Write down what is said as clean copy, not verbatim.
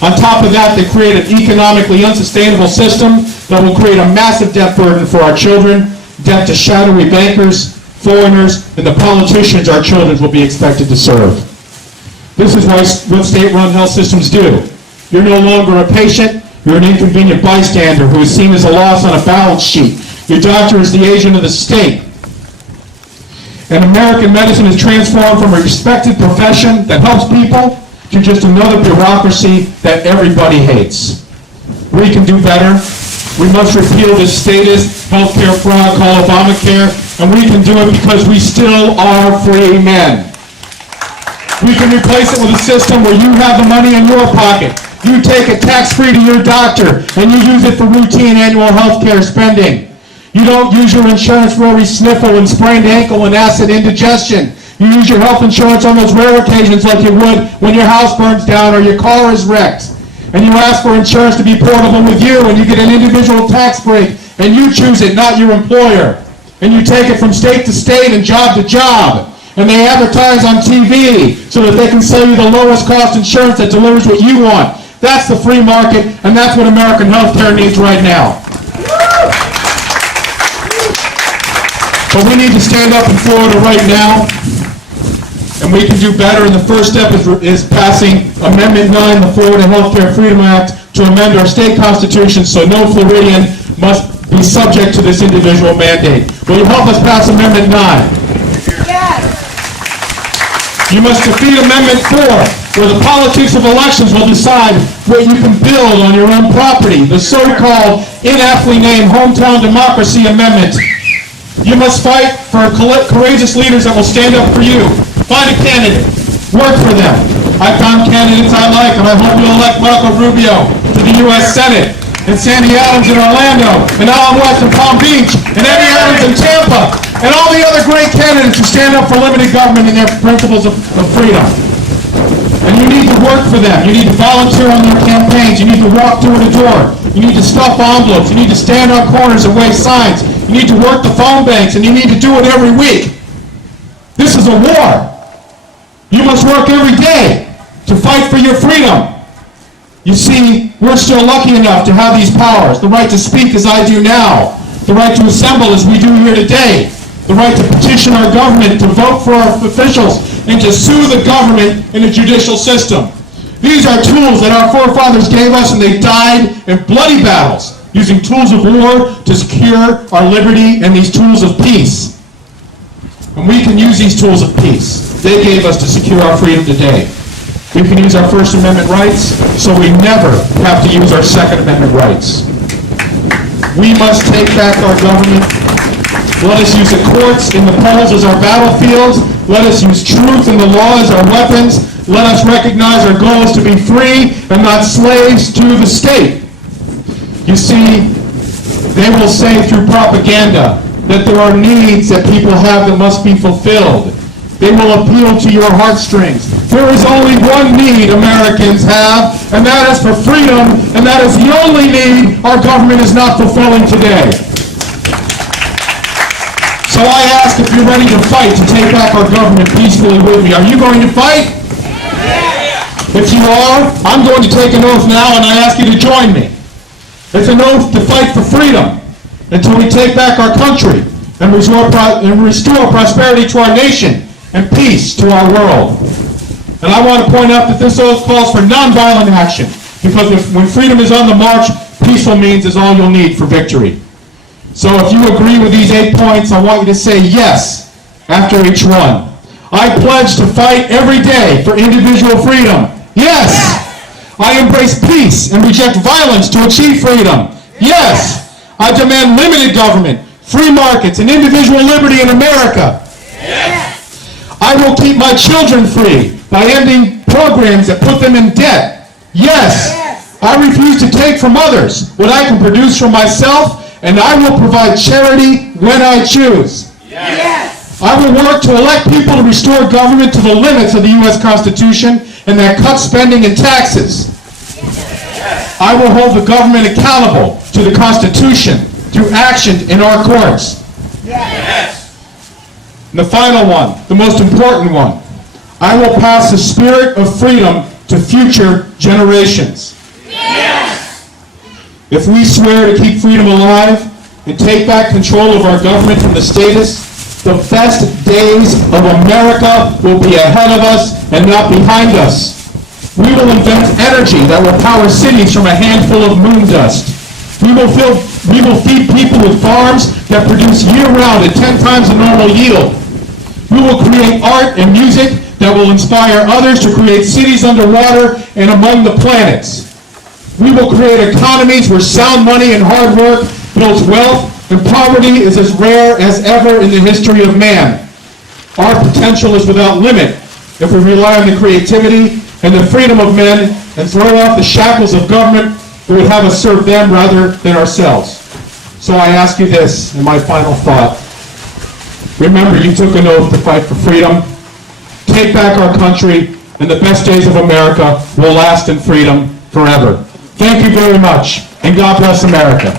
On top of that, they create an economically unsustainable system that will create a massive debt burden for our children, debt to shadowy bankers, foreigners, and the politicians our children will be expected to serve. This is what state-run health systems do. You're no longer a patient, you're an inconvenient bystander who is seen as a loss on a balance sheet. Your doctor is the agent of the state. And American medicine is transformed from a respected profession that helps people to just another bureaucracy that everybody hates. We can do better. We must repeal this statist healthcare fraud called Obamacare, and we can do it because we still are free men. We can replace it with a system where you have the money in your pocket. You take it tax-free to your doctor, and you use it for routine annual healthcare spending. You don't use your insurance for every sniffle and sprained ankle and acid indigestion. You use your health insurance on those rare occasions like you would when your house burns down or your car is wrecked. And you ask for insurance to be portable with you, and you get an individual tax break, and you choose it, not your employer. And you take it from state to state and job to job. And they advertise on TV so that they can sell you the lowest cost insurance that delivers what you want. That's the free market, and that's what American healthcare needs right now. But we need to stand up in Florida right now, and we can do better. And the first step is passing Amendment 9, the Florida Healthcare Freedom Act, to amend our state constitution so no Floridian must be subject to this individual mandate. Will you help us pass Amendment 9? Yes. You must defeat Amendment 4, where the politics of elections will decide what you can build on your own property, the so-called inaptly named Hometown Democracy Amendment. You must fight for courageous leaders that will stand up for you. Find a candidate. Work for them. I found candidates I like, and I hope you'll elect Marco Rubio to the U.S. Senate, and Sandy Adams in Orlando, and Alan West in Palm Beach, and Eddie Adams in Tampa, and all the other great candidates who stand up for limited government and their principles of freedom. And you need to work for them. You need to volunteer on their campaigns. You need to walk door to door. You need to stuff envelopes. You need to stand on corners and wave signs. You need to work the phone banks, and you need to do it every week. This is a war. You must work every day to fight for your freedom. You see, we're still lucky enough to have these powers, the right to speak as I do now, the right to assemble as we do here today, the right to petition our government, to vote for our officials, and to sue the government in the judicial system. These are tools that our forefathers gave us, and they died in bloody battles, using tools of war to secure our liberty and these tools of peace. And we can use these tools of peace they gave us to secure our freedom today. We can use our First Amendment rights, so we never have to use our Second Amendment rights. We must take back our government. Let us use the courts and the polls as our battlefields. Let us use truth and the law as our weapons. Let us recognize our goal is to be free and not slaves to the state. You see, they will say through propaganda that there are needs that people have that must be fulfilled. They will appeal to your heartstrings. There is only one need Americans have, and that is for freedom, and that is the only need our government is not fulfilling today. So I ask if you're ready to fight to take back our government peacefully with me. Are you going to fight? Yeah. If you are, I'm going to take an oath now, and I ask you to join me. It's an oath to fight for freedom until we take back our country and restore prosperity to our nation and peace to our world. And I want to point out that this oath calls for nonviolent action, because when freedom is on the march, peaceful means is all you'll need for victory. So if you agree with these 8 points, I want you to say yes after each one. I pledge to fight every day for individual freedom. Yes. I embrace peace and reject violence to achieve freedom. Yes. I demand limited government, free markets, and individual liberty in America. Yes. I will keep my children free by ending programs that put them in debt. Yes. I refuse to take from others what I can produce for myself, and I will provide charity when I choose. Yes. I will work to elect people to restore government to the limits of the U.S. Constitution and that cut spending and taxes. Yes. I will hold the government accountable to the Constitution through action in our courts. Yes. And the final one, the most important one, I will pass the spirit of freedom to future generations. Yes! If we swear to keep freedom alive and take back control of our government from the statists, the best days of America will be ahead of us and not behind us. We will invent energy that will power cities from a handful of moon dust. We will feed people with farms that produce year-round at 10 times the normal yield. We will create art and music that will inspire others to create cities underwater and among the planets. We will create economies where sound money and hard work builds wealth, and poverty is as rare as ever in the history of man. Our potential is without limit if we rely on the creativity and the freedom of men and throw off the shackles of government that would have us serve them rather than ourselves. So I ask you this in my final thought. Remember, you took an oath to fight for freedom. Take back our country, and the best days of America will last in freedom forever. Thank you very much, and God bless America.